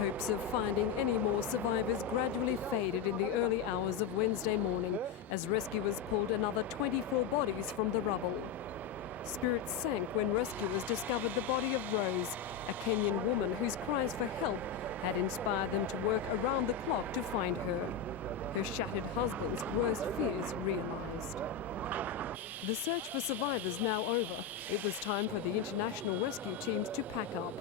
Hopes of finding any more survivors gradually faded in the early hours of Wednesday morning as rescuers pulled another 24 bodies from the rubble. Spirits sank when rescuers discovered the body of Rose, a Kenyan woman whose cries for help had inspired them to work around the clock to find her. Her shattered husband's worst fears realized. The search for survivors now over, it was time for the international rescue teams to pack up.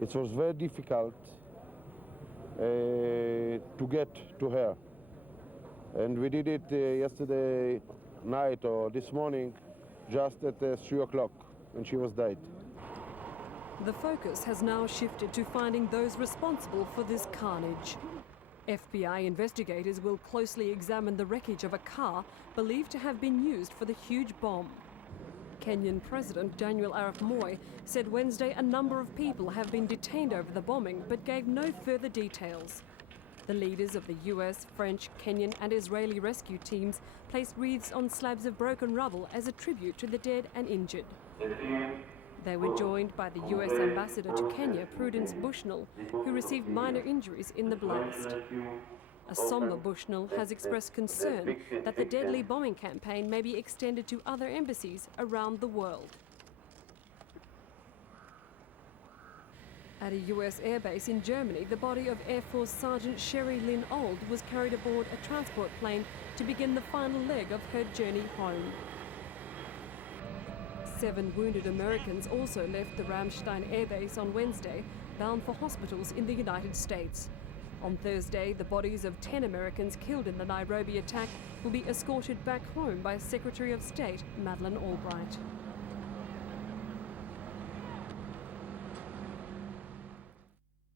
It was very difficult to get to her. And we did it yesterday night or this morning, just at 3 o'clock, when she was dead. The focus has now shifted to finding those responsible for this carnage. FBI investigators will closely examine the wreckage of a car believed to have been used for the huge bomb. Kenyan President Arap Moi said Wednesday a number of people have been detained over the bombing, but gave no further details. The leaders of the US, French, Kenyan and Israeli rescue teams placed wreaths on slabs of broken rubble as a tribute to the dead and injured. They were joined by the US ambassador to Kenya, Prudence Bushnell, who received minor injuries in the blast. A somber Bushnell has expressed concern that the deadly bombing campaign may be extended to other embassies around the world. At a US airbase in Germany, the body of Air Force Sergeant Sherry Lynn Old was carried aboard a transport plane to begin the final leg of her journey home. 7 wounded Americans also left the Ramstein airbase on Wednesday, bound for hospitals in the United States. On Thursday, the bodies of 10 Americans killed in the Nairobi attack will be escorted back home by Secretary of State Madeleine Albright.